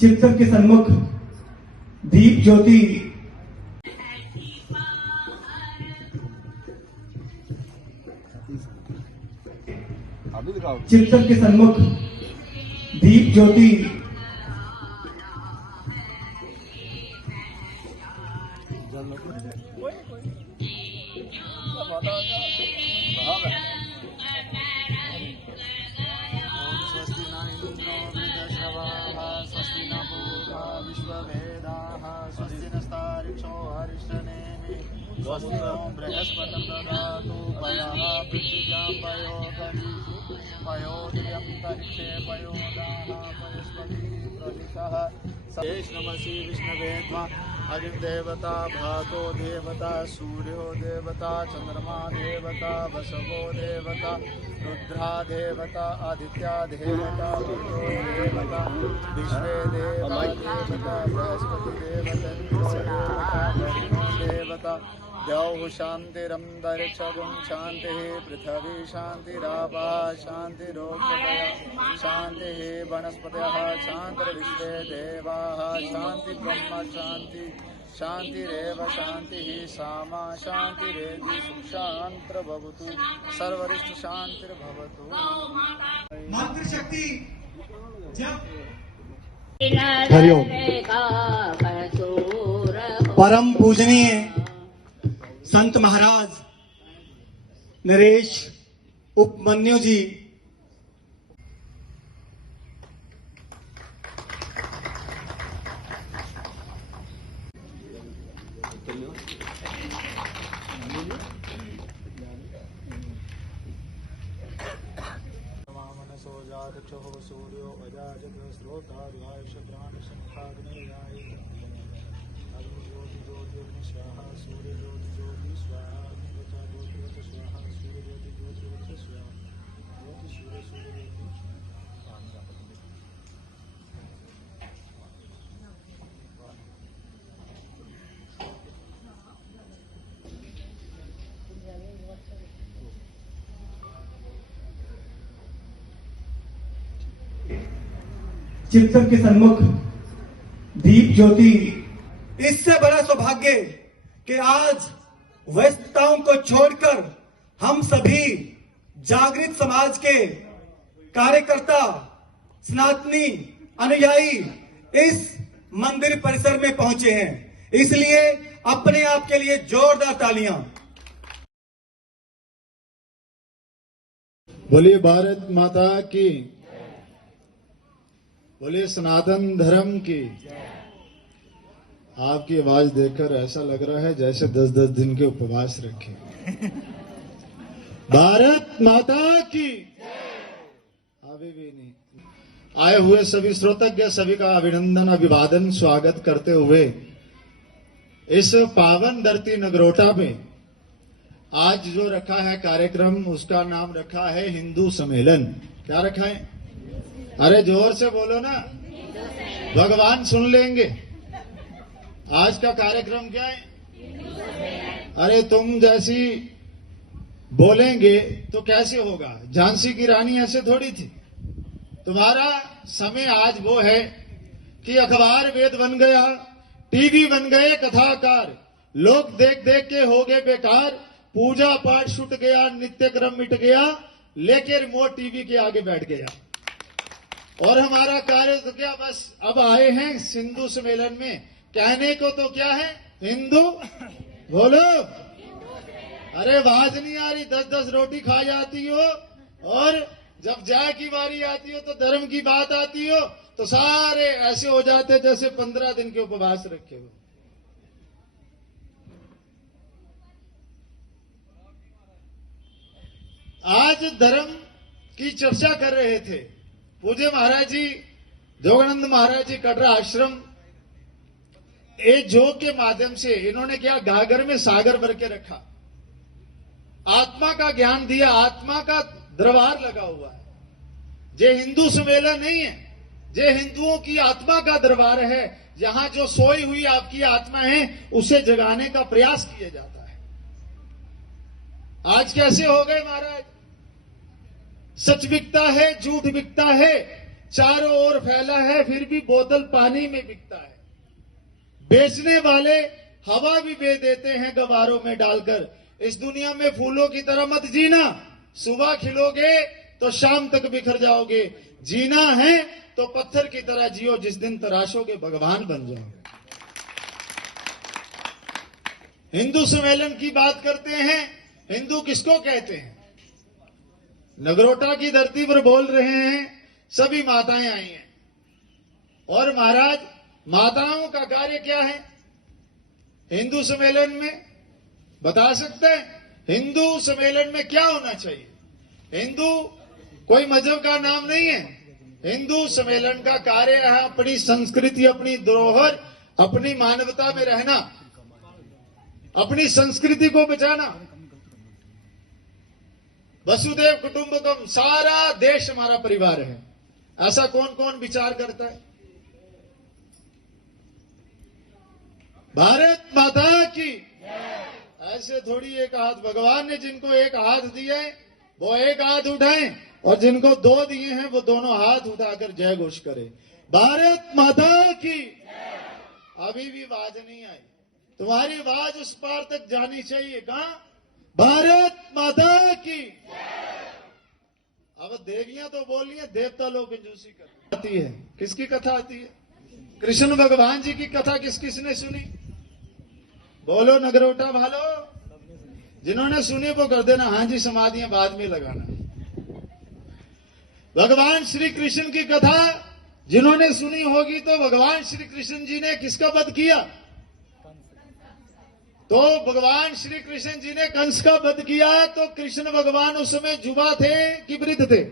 चिंतन के सन्मुख दीप ज्योति चिंतन के सन्मुख दीप ज्योति स्वस्ति न इंद्रो वृद्धश्रवाः स्वस्ति न पूर्वा विश्ववेदाः स्वस्ति नस्तारिक्षो हरिष्ठनेमि स्वस्ति नो बृहस्पतिं ददातु पयः पृथिव्यां पयो गरीषु पयो दिव्यन्तरिक्षे पयो दाः पयस्पतिः प्रदिशः नमसि विष्णवे त्वा अग्निदेवता भातो देवता सूर्यो देवता चंद्रमा देवता वसवो देवता रुद्रा देवता आदित्या देवता वरुणो देवता विश्वे देवा देवता बृहस्पति देवता देवता द्यौः शान्तिरन्तरिक्षगुं शान्तिः पृथिवी शान्तिरापः शान्तिरोपदयः शान्तिः वनस्पतयः शान्तिर्विश्वे देवाः शान्ति ब्रह्म शान्ति शान्तिरेव शान्तिः सामा शान्तिरेधि सुशान्तिर्भवतु सर्वरिष्ठ शान्तिर्भवतु। मातृशक्ति जब हरिओम। परम पूजनीय संत महाराज नरेश उपमन्यु जी मनसो जातक्षो सूर्यो अजाजत स्रोतार्यायुष प्राण संखाग्नेयाय ज्योति ज्योतिर्न स्वाहा सूर्य ज्योति ज्योति स्वाहा अग्निवचा ज्योतिवच स्वाहा सूर्य ज्योति ज्योतिवच स्वाहा ज्योति सूर्य सूर्य ज्योति। चिंतन के सन्मुख दीप ज्योति। इससे बड़ा सौभाग्य कि आज व्यस्तताओं को छोड़कर हम सभी जागृत समाज के कार्यकर्ता सनातनी अनुयायी इस मंदिर परिसर में पहुंचे हैं, इसलिए अपने आप के लिए जोरदार तालियां। बोलिए भारत माता की, बोलिए सनातन धर्म की। आपकी आवाज देखकर ऐसा लग रहा है जैसे 10-10 दिन के उपवास रखे। भारत माता की। अभी भी नहीं आए हुए सभी श्रोतज्ञ सभी का अभिनंदन अभिवादन स्वागत करते हुए इस पावन धरती नगरोटा में आज जो रखा है कार्यक्रम उसका नाम रखा है हिंदू सम्मेलन। क्या रखा है? अरे जोर से बोलो ना, भगवान सुन लेंगे। आज का कार्यक्रम क्या है? अरे तुम जैसी बोलेंगे तो कैसे होगा? झांसी की रानी ऐसे थोड़ी थी। तुम्हारा समय आज वो है कि अखबार वेद बन गया, टीवी बन गए कथाकार, लोग देख देख के हो गए बेकार, पूजा पाठ छूट गया, नित्य क्रम मिट गया, लेके रिमोट टीवी के आगे बैठ गया। और हमारा कार्य तो क्या, बस अब आए हैं हिंदू सम्मेलन में, कहने को तो क्या है? हिंदू बोलो। अरे आवाज नहीं आ रही, 10-10 रोटी खा जाती हो और जब जय की बारी आती हो तो धर्म की बात आती हो तो सारे ऐसे हो जाते जैसे 15 दिन के उपवास रखे हो। आज धर्म की चर्चा कर रहे थे पूज्य महाराज जी, जोगानंद महाराज जी, कटरा आश्रम। एक जोग के माध्यम से इन्होंने क्या, गागर में सागर भर के रखा, आत्मा का ज्ञान दिया, आत्मा का दरबार लगा हुआ है। ये हिंदू सम्मेलन नहीं है, ये हिंदुओं की आत्मा का दरबार है। यहां जो सोई हुई आपकी आत्मा है उसे जगाने का प्रयास किया जाता है। आज कैसे हो गए महाराज? सच बिकता है, झूठ बिकता है, चारों ओर फैला है, फिर भी बोतल पानी में बिकता है। बेचने वाले हवा भी बेच देते हैं गवारों में डालकर। इस दुनिया में फूलों की तरह मत जीना, सुबह खिलोगे तो शाम तक बिखर जाओगे। जीना है तो पत्थर की तरह जियो, जिस दिन तराशोगे भगवान बन जाओगे। हिंदू सम्मेलन की बात करते हैं। हिंदू किसको कहते हैं? नगरोटा की धरती पर बोल रहे हैं, सभी माताएं आई हैं। और महाराज, माताओं का कार्य क्या है हिंदू सम्मेलन में? बता सकते हैं? हिंदू सम्मेलन में क्या होना चाहिए? हिंदू कोई मजहब का नाम नहीं है। हिंदू सम्मेलन का कार्य है अपनी संस्कृति, अपनी धरोहर, अपनी मानवता में रहना, अपनी संस्कृति को बचाना। वसुदेव कुटुंबकम, सारा देश हमारा परिवार है। ऐसा कौन कौन विचार करता है? भारत माता की। ऐसे थोड़ी एक हाथ, भगवान ने जिनको एक हाथ दिए वो एक हाथ उठाएं, और जिनको दो दिए हैं वो दोनों हाथ उठाकर जय घोष करें। भारत माता की। अभी भी आवाज नहीं आई, तुम्हारी आवाज उस पार तक जानी चाहिए। कहां? भारत माता की। अब देवियां तो बोल रही है, देवता लोग कंजूसी कर आती है। किसकी कथा आती है? कृष्ण भगवान जी की कथा किस किसने सुनी? बोलो नगरोटा भालो। जिन्होंने सुनी वो कर देना हाँ जी, समाधियां बाद में लगाना। भगवान श्री कृष्ण की कथा जिन्होंने सुनी होगी, तो भगवान श्री कृष्ण जी ने किसका वध किया? तो भगवान श्री कृष्ण जी ने कंस का वध किया। तो कृष्ण भगवान उस समय युवा थे कि वृद्ध थे?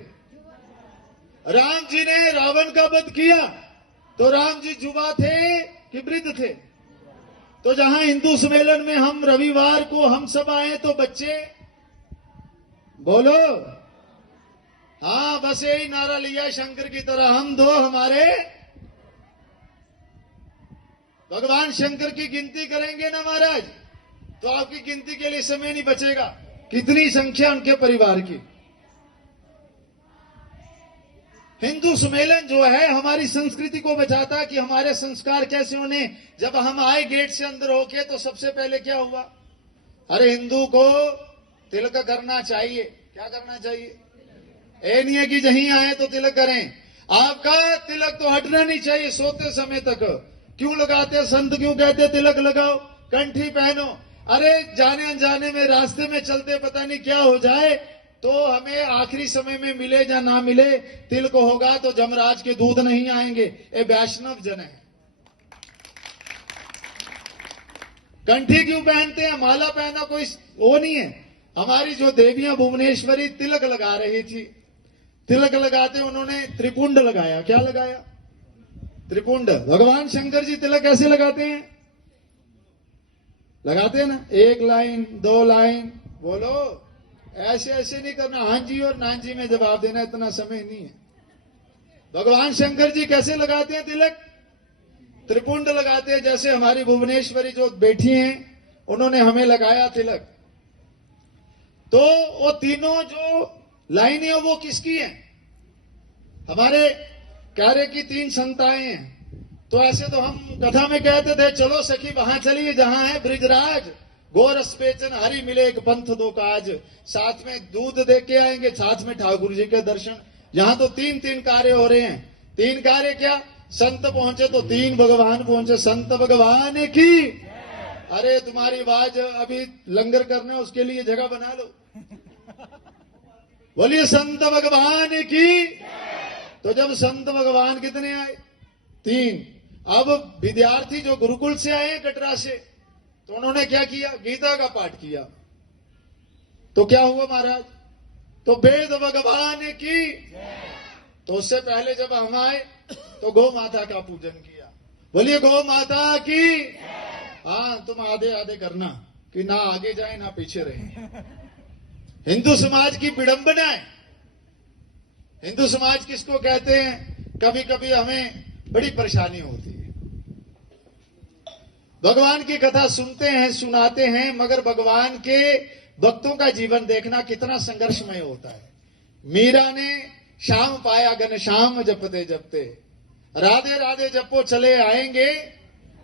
राम जी ने रावण का वध किया, तो राम जी युवा थे कि वृद्ध थे? तो जहां हिंदू सम्मेलन में हम रविवार को हम सब आए, तो बच्चे बोलो हाँ, बस यही नारा लिया शंकर की तरह, हम दो हमारे। भगवान शंकर की गिनती करेंगे ना महाराज, तो आपकी गिनती के लिए समय नहीं बचेगा। कितनी संख्या उनके परिवार की। हिंदू सम्मेलन जो है हमारी संस्कृति को बचाता है कि हमारे संस्कार कैसे होने। जब हम आए गेट से अंदर होके, तो सबसे पहले क्या हुआ? अरे हिंदू को तिलक करना चाहिए। क्या करना चाहिए? ये नहीं है कि जहीं आए तो तिलक करें। आपका तिलक तो हटना नहीं चाहिए सोते समय तक। क्यों लगाते? संत क्यों कहते तिलक लगाओ, कंठी पहनो? अरे जाने अनजाने में रास्ते में चलते पता नहीं क्या हो जाए, तो हमें आखिरी समय में मिले या ना मिले, तिलक होगा तो जमराज के दूध नहीं आएंगे। ये वैष्णव जन है। कंठी क्यों पहनते हैं? माला पहना कोई वो नहीं है। हमारी जो देवियां भुवनेश्वरी तिलक लगा रही थी, तिलक लगाते उन्होंने त्रिपुंड लगाया। क्या लगाया? त्रिपुंड। भगवान शंकर जी तिलक कैसे लगाते हैं? लगाते हैं ना, एक लाइन, दो लाइन। बोलो, ऐसे ऐसे नहीं करना, हाँ जी और ना जी में जवाब देना, इतना समय नहीं है। भगवान शंकर जी कैसे लगाते हैं तिलक? त्रिपुंड लगाते हैं। जैसे हमारी भुवनेश्वरी जो बैठी हैं, उन्होंने हमें लगाया तिलक। तो वो तीनों जो लाइनें वो किसकी हैं? हमारे कार्य की तीन संताएं हैं। तो ऐसे तो हम कथा में कहते थे, चलो सखी वहां चलिए जहां है ब्रिजराज, गोरस पेचन हरि मिले एक पंथ दो काज। साथ में दूध दे के आएंगे, साथ में ठाकुर जी के दर्शन। यहां तो तीन तीन कार्य हो रहे हैं। तीन कार्य क्या? संत पहुंचे तो तीन भगवान पहुंचे। संत भगवान की। अरे तुम्हारी आवाज अभी लंगर करना है, उसके लिए जगह बना लो। बोलिए संत भगवान की। तो जब संत भगवान कितने आए? तीन। अब विद्यार्थी जो गुरुकुल से आए कटरा से, तो उन्होंने क्या किया? गीता का पाठ किया। तो क्या हुआ महाराज? तो वेद भगवान की। तो उससे पहले जब हम आए तो गौ माता का पूजन किया। बोलिए गौ माता की। हाँ, तुम आधे आधे करना कि ना आगे जाए ना पीछे रहे। हिंदू समाज की विडंबना है। हिंदू समाज किसको कहते हैं? कभी कभी हमें बड़ी परेशानी होती है। भगवान की कथा सुनते हैं, सुनाते हैं, मगर भगवान के भक्तों का जीवन देखना कितना संघर्षमय होता है। मीरा ने श्याम पाया घनश्याम जपते जपते। राधे राधे जपो चले आएंगे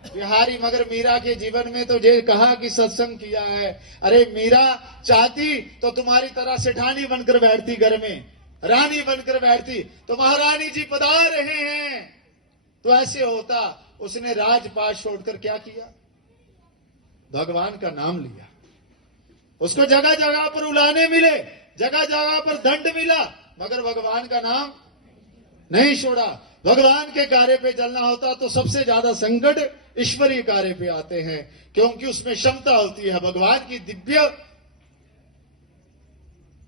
बिहारी, मगर मीरा के जीवन में तो ये कहा कि सत्संग किया है। अरे मीरा चाहती तो तुम्हारी तरह सेठानी बनकर बैठती, घर में रानी बनकर बैठती, तो महारानी जी पधार रहे हैं तो ऐसे होता। उसने राजपाट छोड़कर क्या किया? भगवान का नाम लिया। उसको जगह जगह पर उलाने मिले, जगह जगह पर दंड मिला, मगर भगवान का नाम नहीं छोड़ा। भगवान के कार्य पे चलना होता तो सबसे ज्यादा संकट ईश्वरीय कार्य पे आते हैं, क्योंकि उसमें क्षमता होती है, भगवान की दिव्य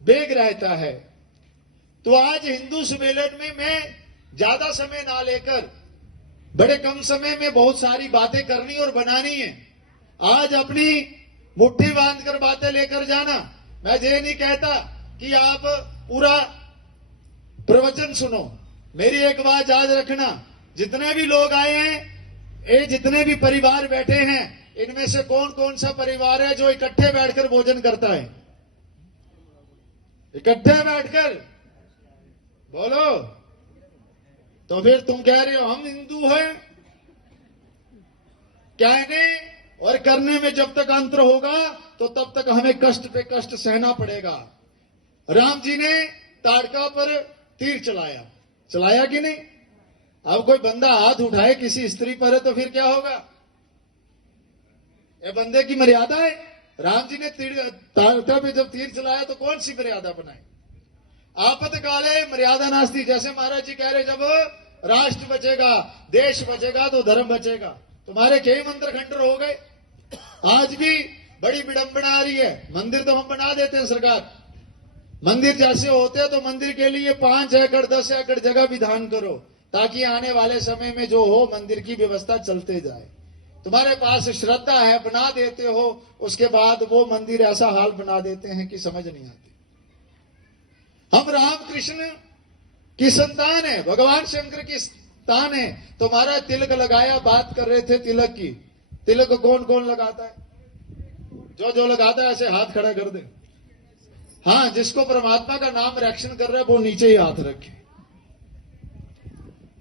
वेग रहता है। तो आज हिंदू सम्मेलन में मैं ज्यादा समय ना लेकर बड़े कम समय में बहुत सारी बातें करनी और बनानी है। आज अपनी मुट्ठी बांधकर बातें लेकर जाना। मैं ये नहीं कहता कि आप पूरा प्रवचन सुनो। मेरी एक बात याद रखना, जितने भी लोग आए हैं, ये जितने भी परिवार बैठे हैं, इनमें से कौन कौन सा परिवार है जो इकट्ठे बैठकर भोजन करता है? इकट्ठे बैठकर बोलो। तो फिर तुम कह रहे हो हम हिंदू हैं। कहने और करने में जब तक अंतर होगा तो तब तक हमें कष्ट पे कष्ट सहना पड़ेगा। राम जी ने ताड़का पर तीर चलाया, चलाया कि नहीं? अब कोई बंदा हाथ उठाए किसी स्त्री पर है तो फिर क्या होगा? ये बंदे की मर्यादा है। राम जी ने ताड़का पे जब तीर चलाया तो कौन सी मर्यादा बनाई? आपतकाले मर्यादा नास्ती। जैसे महाराज जी कह रहे जब राष्ट्र बचेगा, देश बचेगा तो धर्म बचेगा। तुम्हारे कई मंत्र खंडर हो गए। आज भी बड़ी विडंबना आ रही है। मंदिर तो हम बना देते हैं सरकार, मंदिर जैसे होते हैं तो मंदिर के लिए 5 एकड़ 10 एकड़ जगह विधान करो, ताकि आने वाले समय में जो हो मंदिर की व्यवस्था चलते जाए। तुम्हारे पास श्रद्धा है, बना देते हो, उसके बाद वो मंदिर ऐसा हाल बना देते हैं कि समझ नहीं आती। हम राम कृष्ण की संतान है, भगवान शंकर की संतान है। तुम्हारा तिलक लगाया, बात कर रहे थे तिलक की। तिलक कौन कौन लगाता है? जो जो लगाता है ऐसे हाथ खड़ा कर दे। हाँ, जिसको परमात्मा का नाम रक्षण कर रहा है वो नीचे ही हाथ रखे।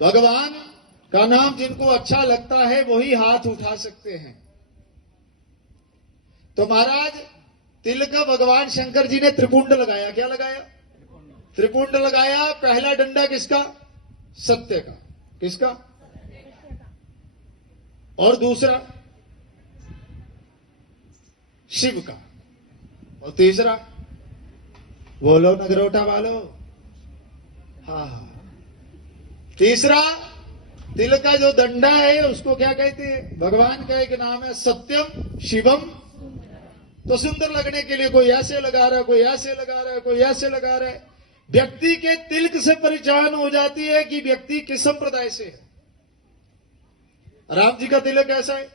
भगवान का नाम जिनको अच्छा लगता है वही हाथ उठा सकते हैं। तो महाराज तिलक भगवान शंकर जी ने त्रिपुंड लगाया। क्या लगाया? त्रिपुंड लगाया। पहला डंडा किसका? सत्य का। किसका? और दूसरा शिव का। और तीसरा बोलो नगरोटा वालों। हाँ, तीसरा तिल का जो डंडा है उसको क्या कहते हैं? भगवान का एक नाम है सत्यम शिवम। तो सुंदर लगने के लिए कोई ऐसे लगा रहा है, कोई ऐसे लगा रहा है, कोई ऐसे लगा रहा है। व्यक्ति के तिलक से पहचान हो जाती है कि व्यक्ति किस संप्रदाय से है। राम जी का तिलक ऐसा है,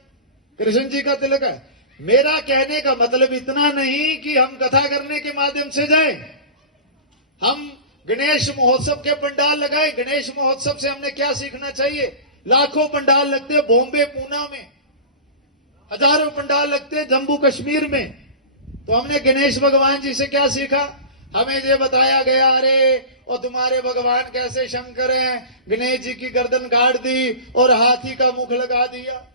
कृष्ण जी का तिलक है। मेरा कहने का मतलब इतना नहीं कि हम कथा करने के माध्यम से जाएं। हम गणेश महोत्सव के पंडाल लगाए। गणेश महोत्सव से हमने क्या सीखना चाहिए? लाखों पंडाल लगते हैं बॉम्बे पूना में, हजारों पंडाल लगते हैं जम्मू कश्मीर में। तो हमने गणेश भगवान जी से क्या सीखा? हमें ये बताया गया, अरे और तुम्हारे भगवान कैसे शंकर हैं, गणेश जी की गर्दन गाड़ दी और हाथी का मुख लगा दिया।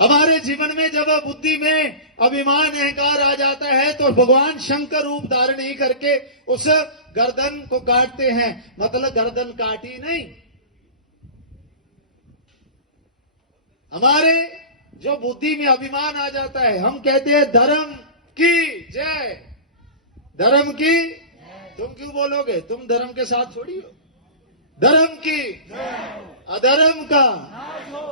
हमारे जीवन में जब बुद्धि में अभिमान अहंकार आ जाता है तो भगवान शंकर रूप धारण नहीं करके उस गर्दन को काटते हैं। मतलब गर्दन काटी नहीं। हमारे जो बुद्धि में अभिमान आ जाता है, हम कहते हैं धर्म की जय, धर्म की। तुम क्यों बोलोगे? तुम धर्म के साथ थोड़ी हो। धर्म की अधर्म का।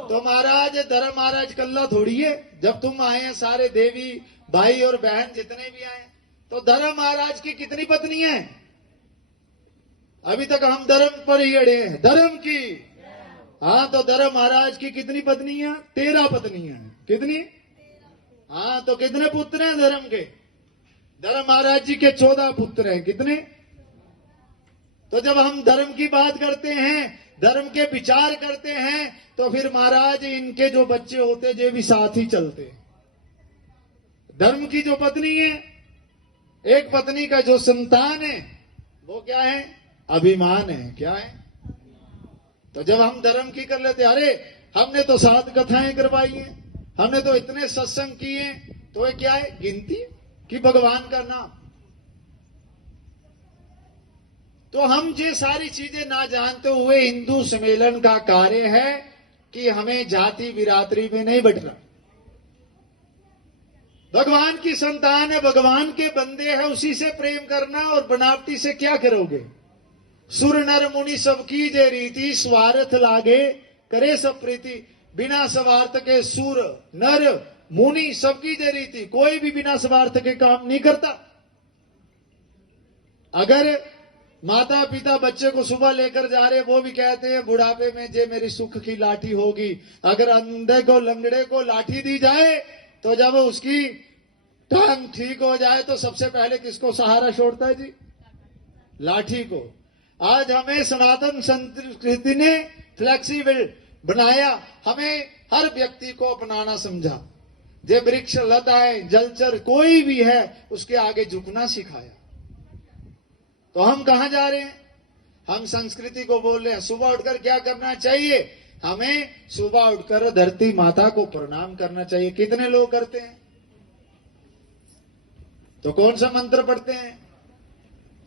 तो महाराज धर्म महाराज कल्ला थोड़ी है। जब तुम आए हैं सारे देवी भाई और बहन जितने भी आए, तो धर्म महाराज की कितनी पत्नी है? अभी तक हम धर्म पर ही अड़े हैं। धर्म की। हाँ, तो धर्म महाराज की कितनी पत्नी है? 13 पत्नियां हैं। कितनी? हाँ, तो कितने पुत्र हैं धर्म के? धर्म महाराज जी के 14 पुत्र हैं। कितने? तो जब हम धर्म की बात करते हैं, धर्म के विचार करते हैं, तो फिर महाराज इनके जो बच्चे होते ये भी साथ ही चलते। धर्म की जो पत्नी है, एक पत्नी का जो संतान है, वो क्या है? अभिमान है। क्या है? तो जब हम धर्म की कर लेते, अरे हमने तो 7 कथाएं करवाई हैं, हमने तो इतने सत्संग किए, तो ये क्या है? गिनती कि भगवान का नाम। तो हम ये सारी चीजें ना जानते हुए हिंदू सम्मेलन का कार्य है कि हमें जाति बिरादरी में नहीं बटना। भगवान की संतान है, भगवान के बंदे हैं, उसी से प्रेम करना, और बनावटी से क्या करोगे? सुर नर मुनि सबकी जे रीति, स्वार्थ लागे करे सब प्रीति। बिना स्वार्थ के सुर नर मुनि सबकी जे रीति, कोई भी बिना स्वार्थ के काम नहीं करता। अगर माता पिता बच्चे को सुबह लेकर जा रहे, वो भी कहते हैं बुढ़ापे में जे मेरी सुख की लाठी होगी। अगर अंधे को लंगड़े को लाठी दी जाए, तो जब उसकी टांग ठीक हो जाए तो सबसे पहले किसको सहारा छोड़ता है जी? लाठी को। आज हमें सनातन संस्कृति ने फ्लेक्सिबल बनाया, हमें हर व्यक्ति को अपनाना समझा। जे वृक्ष लताएं जलचर कोई भी है, उसके आगे झुकना सिखाया। तो हम कहां जा रहे हैं? हम संस्कृति को बोल रहे हैं। सुबह उठकर क्या करना चाहिए? हमें सुबह उठकर धरती माता को प्रणाम करना चाहिए। कितने लोग करते हैं? तो कौन सा मंत्र पढ़ते हैं?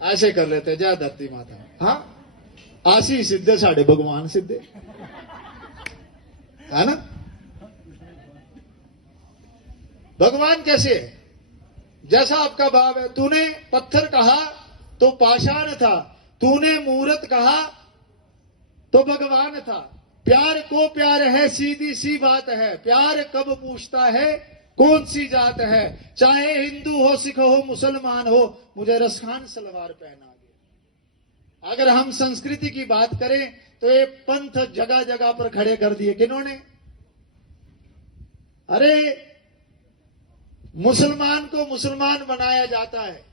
ऐसे कर लेते हैं, जय धरती माता। हाँ, आशी सिद्धे साढ़े भगवान सिद्धे, है ना? भगवान कैसे है? जैसा आपका भाव है। तूने पत्थर कहा तो पाषाण था, तूने मूर्त कहा तो भगवान था। प्यार को प्यार है, सीधी सी बात है। प्यार कब पूछता है कौन सी जात है? चाहे हिंदू हो, सिख हो, मुसलमान हो, मुझे रसखान सलवार पहना दे। अगर हम संस्कृति की बात करें तो ये पंथ जगह जगह पर खड़े कर दिए। किन्होंने? अरे मुसलमान को मुसलमान बनाया जाता है,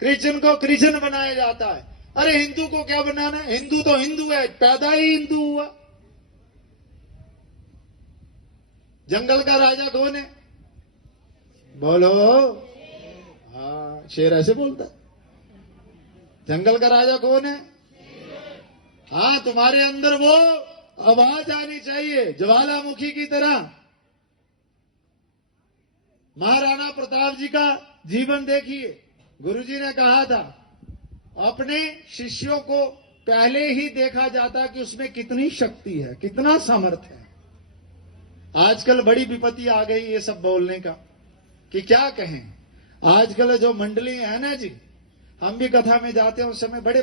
क्रिश्चियन को क्रिश्चियन बनाया जाता है। अरे हिंदू को क्या बनाना है? हिंदू तो हिंदू है, पैदा ही हिंदू हुआ। जंगल का राजा कौन है? बोलो। हाँ, शेर ऐसे बोलता है। जंगल का राजा कौन है? हाँ, तुम्हारे अंदर वो आवाज आनी चाहिए ज्वालामुखी की तरह। महाराणा प्रताप जी का जीवन देखिए। गुरुजी ने कहा था, अपने शिष्यों को पहले ही देखा जाता कि उसमें कितनी शक्ति है, कितना सामर्थ्य है। आजकल बड़ी विपत्ति आ गई ये सब बोलने का कि क्या कहें। आजकल जो मंडली है ना जी, हम भी कथा में जाते हैं उस समय बड़े